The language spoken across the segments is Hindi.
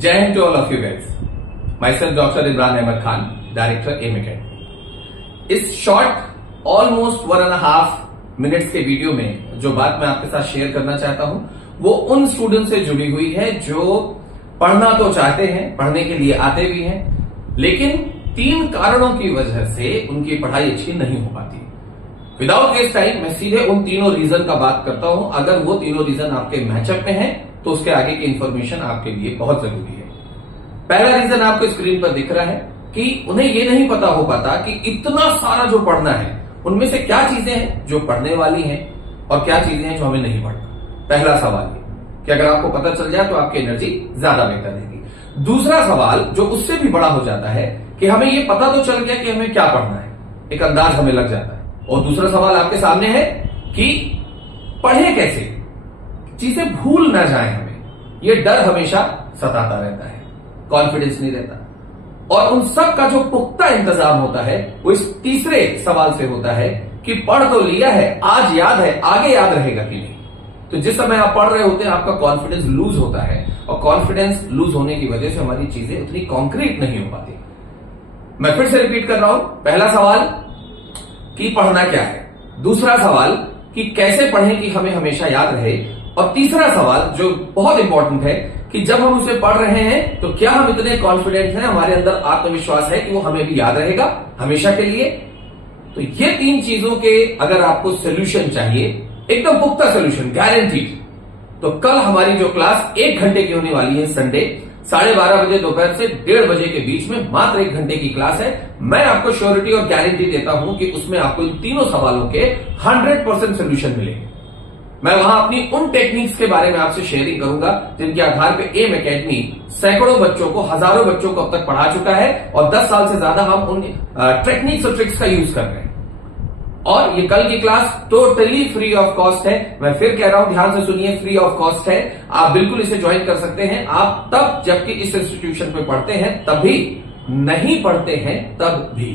जय हिंद to all of you guys. Myself doctor Imran Ahmed Khan, director M academy. इस शॉर्ट ऑलमोस्ट 1.5 मिनट्स के वीडियो में जो बात मैं आपके साथ शेयर करना चाहता हूं वो उन स्टूडेंट से जुड़ी हुई है जो पढ़ना तो चाहते हैं, पढ़ने के लिए आते भी हैं, लेकिन 3 कारणों की वजह से उनकी पढ़ाई अच्छी नहीं हो पाती। विदाउट वेस्ट टाइम मैं सीधे उन तीनों रीजन का बात करता हूं। अगर वो तीनों रीजन आपके मैचअप में है तो उसके आगे की इंफॉर्मेशन आपके लिए बहुत जरूरी है। पहला रीजन आपको स्क्रीन पर दिख रहा है कि उन्हें ये नहीं पता हो पाता कि इतना सारा जो पढ़ना है उनमें से क्या चीजें हैं जो पढ़ने वाली हैं और क्या चीजें हैं जो हमें नहीं पढ़ना। पहला सवाल है कि अगर आपको पता चल जाए तो आपकी एनर्जी ज्यादा बेहतर रहेगी। दूसरा सवाल जो उससे भी बड़ा हो जाता है कि हमें ये पता तो चल गया कि हमें क्या पढ़ना है, एक अंदाज हमें लग जाता है। और दूसरा सवाल आपके सामने है कि पढ़े कैसे, चीजें भूल ना जाए हमें, ये डर हमेशा सताता रहता है, कॉन्फिडेंस नहीं रहता। और उन सब का जो पुख्ता इंतजाम होता है वो इस तीसरे सवाल से होता है कि पढ़ तो लिया है, आज याद है, आगे याद रहेगा कि नहीं। तो जिस समय आप पढ़ रहे होते हैं आपका कॉन्फिडेंस लूज होता है और कॉन्फिडेंस लूज होने की वजह से हमारी चीजें उतनी कॉन्क्रीट नहीं हो पाती। मैं फिर से रिपीट कर रहा हूं, पहला सवाल कि पढ़ना क्या है, दूसरा सवाल कि कैसे पढ़ें कि हमें हमेशा याद रहे, और तीसरा सवाल जो बहुत इंपॉर्टेंट है कि जब हम उसे पढ़ रहे हैं तो क्या हम इतने कॉन्फिडेंट हैं, हमारे अंदर आत्मविश्वास है कि वो हमें भी याद रहेगा हमेशा के लिए। तो ये 3 चीजों के अगर आपको सोल्यूशन चाहिए, एकदम पुख्ता सोल्यूशन गारंटीड, तो कल हमारी जो क्लास 1 घंटे की होने वाली है, संडे 12:30 बजे दोपहर से 1:30 बजे के बीच में मात्र 1 घंटे की क्लास है। मैं आपको श्योरिटी और गारंटी देता हूं कि उसमें आपको इन तीनों सवालों के 100% सोल्यूशन मिलेंगे। मैं वहां अपनी उन टेक्निक्स के बारे में आपसे शेयरिंग करूंगा जिनके आधार पे एम एकेडमी सैकड़ों बच्चों को, हजारों बच्चों को अब तक पढ़ा चुका है और 10 साल से ज्यादा हम उन टेक्निक्स और ट्रिक्स का यूज कर रहे हैं। और ये कल की class totally free of cost है। मैं फिर कह रहा हूं, ध्यान से सुनिए, फ्री ऑफ कॉस्ट है। आप बिल्कुल इसे ज्वाइन कर सकते हैं। आप तब जबकि इस इंस्टीट्यूशन पे पढ़ते हैं तभी, नहीं पढ़ते हैं तब भी,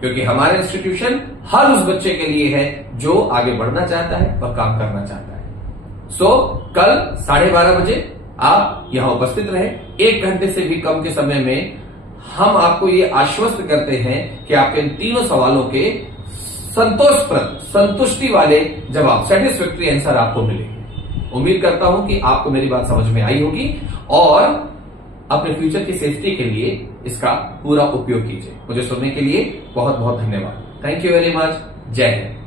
क्योंकि हमारा इंस्टीट्यूशन हर उस बच्चे के लिए है जो आगे बढ़ना चाहता है और काम करना चाहता है। सो कल 12:30 बजे आप यहां उपस्थित रहे। 1 घंटे से भी कम के समय में हम आपको ये आश्वस्त करते हैं कि आपके इन तीनों सवालों के संतोषप्रद, संतुष्टि वाले जवाब, सेटिस्फैक्टरी आंसर आपको मिलेंगे। उम्मीद करता हूं कि आपको मेरी बात समझ में आई होगी और अपने फ्यूचर की सेफ्टी के लिए इसका पूरा उपयोग कीजिए। मुझे सुनने के लिए बहुत बहुत धन्यवाद। Thank you very much. जय हिंद।